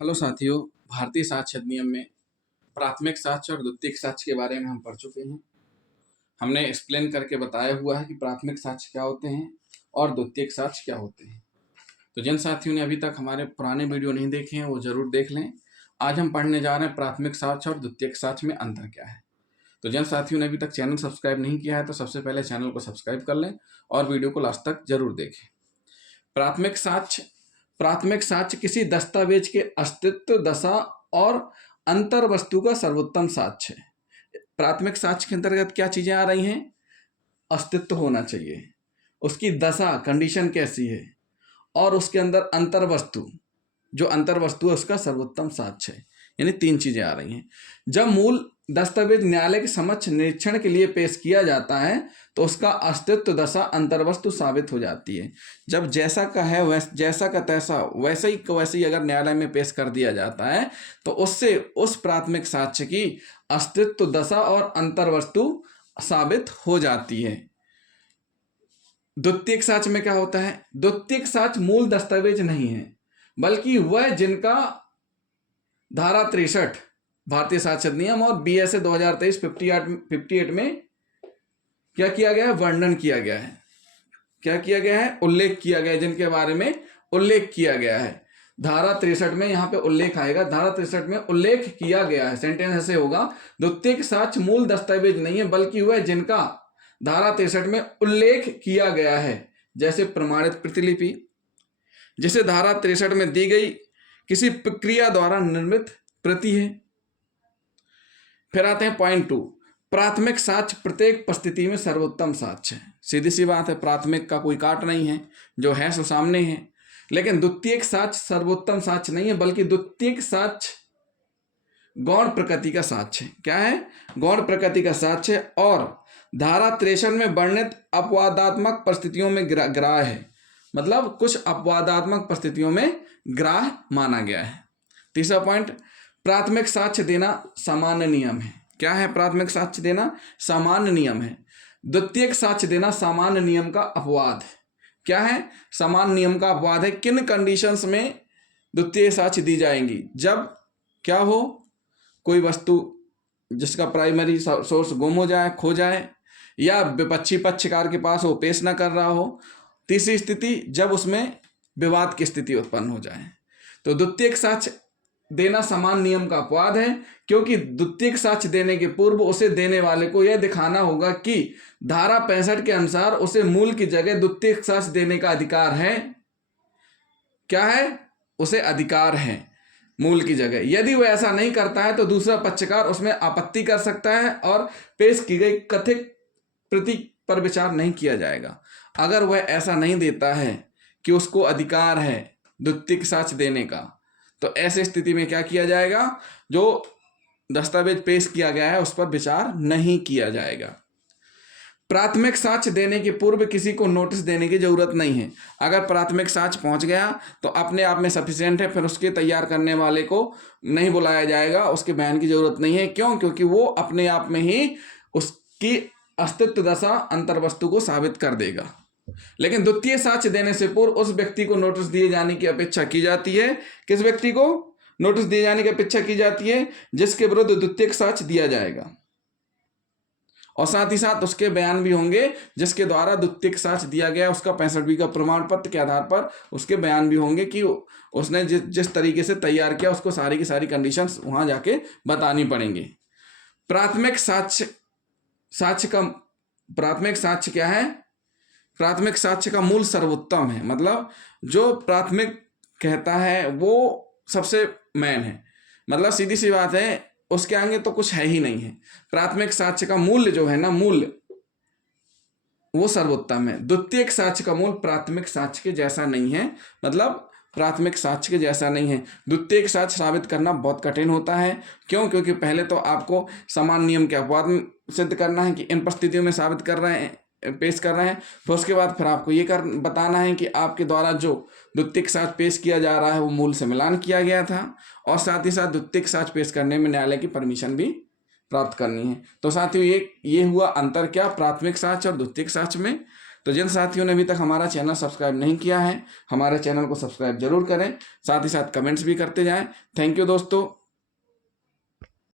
Hello साथियों। भारतीय साक्ष्य अधिनियम में प्राथमिक साक्ष्य और द्वितीयक साक्ष्य के बारे में हम पढ़ चुके हैं। हमने एक्सप्लेन करके बताया हुआ है कि प्राथमिक साक्ष्य क्या होते हैं और द्वितीयक साक्ष्य क्या होते हैं। तो जिन साथियों ने अभी तक हमारे पुराने वीडियो नहीं देखे हैं वो जरूर देख लें। आज हम पढ़ने जा रहे हैं प्राथमिक साक्ष्य और द्वितीयक साक्ष्य में अंतर क्या है। तो जिन साथियों ने अभी तक चैनल सब्सक्राइब नहीं किया है तो सबसे पहले चैनल को सब्सक्राइब कर लें और वीडियो को लास्ट तक जरूर देखें। प्राथमिक साक्ष्य किसी दस्तावेज के अस्तित्व, दशा और अंतर वस्तु का सर्वोत्तम साक्ष्य है। प्राथमिक साक्ष्य के अंतर्गत क्या चीजें आ रही हैं? अस्तित्व होना चाहिए, उसकी दशा कंडीशन कैसी है, और उसके अंदर अंतर वस्तु, जो अंतर वस्तु है उसका सर्वोत्तम साक्ष्य है। यानी तीन चीजें आ रही हैं। जब मूल दस्तावेज न्यायालय के समक्ष निरीक्षण के लिए पेश किया जाता है तो उसका अस्तित्व, दशा, अंतर्वस्तु साबित हो जाती है। जब जैसा का है जैसा का तैसा वैसे ही अगर न्यायालय में पेश कर दिया जाता है तो उससे उस प्राथमिक साक्ष्य की अस्तित्व, दशा और अंतर्वस्तु साबित हो जाती है। द्वितीयक साक्ष्य में क्या होता है? द्वितीयक साक्ष्य मूल दस्तावेज नहीं है बल्कि वह जिनका धारा 63 भारतीय साक्ष्य अधिनियम और BSA 2023 58 में क्या किया गया है? वर्णन किया गया है। क्या किया गया है? उल्लेख किया गया है, जिनके बारे में उल्लेख किया गया है। धारा 63 में यहाँ पे उल्लेख आएगा। धारा 63 में उल्लेख किया गया है। सेंटेंस ऐसे होगा, द्वितीयक साक्ष्य मूल दस्तावेज नहीं है बल्कि वह जिनका धारा 63 में उल्लेख किया गया है, जैसे प्रमाणित प्रतिलिपि, जिसे धारा 63 में दी गई किसी प्रक्रिया द्वारा निर्मित प्रति है। फिर आते हैं पॉइंट 2, प्राथमिक साक्ष्य प्रत्येक परिस्थिति में सर्वोत्तम साक्ष्य है। सीधी सी बात है, प्राथमिक का कोई काट नहीं है, जो है सो सामने है। लेकिन द्वितीयक साक्ष्य सर्वोत्तम साक्ष्य नहीं है बल्कि द्वितीयक साक्ष्य गौण प्रकृति का साक्ष्य है। क्या है? गौण प्रकृति का साक्ष्य है और धारा 63 में वर्णित अपवादात्मक परिस्थितियों में ग्राह्य है। मतलब कुछ अपवादात्मक परिस्थितियों में ग्राह्य माना गया है। तीसरा पॉइंट, प्राथमिक साक्ष्य देना सामान्य नियम है। क्या है? प्राथमिक साक्ष्य देना सामान्य नियम है। द्वितीयक साक्ष्य देना सामान्य नियम का अपवाद है। क्या है? सामान्य नियम का अपवाद है। किन कंडीशंस में द्वितीय साक्ष्य दी जाएंगी? जब क्या हो, कोई वस्तु जिसका प्राइमरी सोर्स गुम हो जाए, खो जाए, या विपक्षी पक्षकार के पास वो पेश न कर रहा हो। तीसरी स्थिति, जब उसमें विवाद की स्थिति उत्पन्न हो जाए। तो द्वितीयक साक्ष्य देना समान नियम का अपवाद है, क्योंकि द्वितीयक साक्ष्य देने के पूर्व उसे देने वाले को यह दिखाना होगा कि धारा 65 के अनुसार उसे मूल की जगह द्वितीयक साक्ष्य देने का अधिकार है। क्या है? उसे अधिकार है मूल की जगह। यदि वह ऐसा नहीं करता है तो दूसरा पक्षकार उसमें आपत्ति कर सकता है और पेश की गई कथित प्रति पर विचार नहीं किया जाएगा। अगर वह ऐसा नहीं देता है कि उसको अधिकार है द्वितीयक साक्ष्य देने का, तो ऐसी स्थिति में क्या किया जाएगा? जो दस्तावेज पेश किया गया है उस पर विचार नहीं किया जाएगा। प्राथमिक साक्ष्य देने के पूर्व किसी को नोटिस देने की जरूरत नहीं है। अगर प्राथमिक साक्ष्य पहुंच गया तो अपने आप में सफिशिएंट है, फिर उसके तैयार करने वाले को नहीं बुलाया जाएगा, उसके बयान की जरूरत नहीं है। क्यों? क्योंकि वो अपने आप में ही उसकी अस्तित्व, दशा, अंतर्वस्तु को साबित कर देगा। लेकिन द्वितीय साक्ष्य देने से पूर्व उस व्यक्ति को नोटिस दिए जाने की अपेक्षा की जाती है। किस व्यक्ति को नोटिस दिए जाने की अपेक्षा की जाती है? जिसके विरुद्ध द्वितीयक साक्ष्य दिया जाएगा, और साथ ही साथ उसके बयान भी होंगे जिसके द्वारा द्वितीयक साक्ष्य दिया गया, उसका 65B का प्रमाण पत्र के आधार पर उसके बयान भी होंगे कि उसने जिस तरीके से तैयार किया उसको सारी की सारी कंडीशंस वहां जाके बतानी पड़ेंगी। प्राथमिक साक्ष्य क्या है? प्राथमिक साक्ष्य का मूल सर्वोत्तम है। मतलब जो प्राथमिक कहता है वो सबसे मेन है। मतलब सीधी सी बात है, उसके आगे तो कुछ है ही नहीं है। प्राथमिक साक्ष्य का मूल्य जो है ना, मूल्य वो सर्वोत्तम है। द्वितीयक साक्ष्य का मूल प्राथमिक साक्ष्य के जैसा नहीं है। मतलब प्राथमिक साक्ष्य के जैसा नहीं है। द्वितीयक साक्ष्य साबित करना बहुत कठिन होता है। क्यों? क्योंकि पहले तो आपको समान नियम के अपवाद सिद्ध करना है कि इन परिस्थितियों में साबित कर रहे हैं, पेश कर रहे हैं। फिर उसके बाद फिर आपको ये बताना है कि आपके द्वारा जो द्वितीयक साक्ष्य पेश किया जा रहा है वो मूल से मिलान किया गया था, और साथ ही साथ द्वितीयक साक्ष्य पेश करने में न्यायालय की परमिशन भी प्राप्त करनी है। तो साथियों ये हुआ अंतर क्या प्राथमिक साक्ष्य और द्वितीयक साक्ष्य में। तो जिन साथियों ने अभी तक हमारा चैनल सब्सक्राइब नहीं किया है, हमारे चैनल को सब्सक्राइब जरूर करें, साथ ही साथ कमेंट्स भी करते जाएं। थैंक यू दोस्तों।